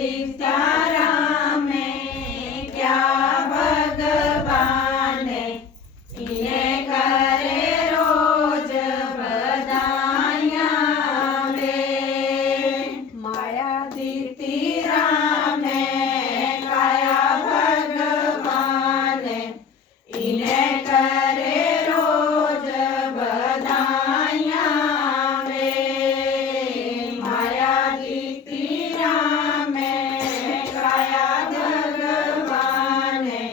दिव्या रामे क्या भगवाने इने करे रोज बधाइयां वे। माया दीती रामे काया भगवाने इने करे रोज बधाइयां वे। माया दीती रामे काया भगवाने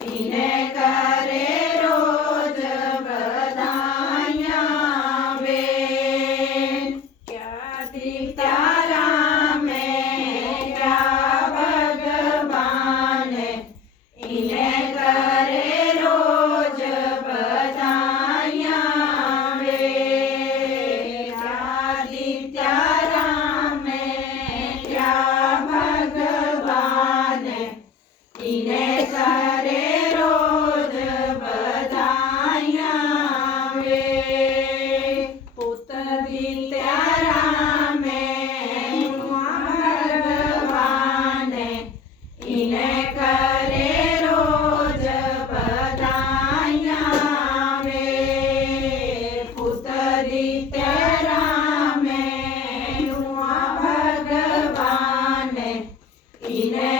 इने करे रोज बधाइयां वे। क्या दीता रामे क्या भगवाने इने करे रोज बधाइयां वे। क्या दीता रामे क्या भगवाने इने करे रोज बधाइयां वे। पुत दीत्या रामे भगवाने इने करे रोज बधाइयां वे। पुत दीत्या रामे भगवाने इने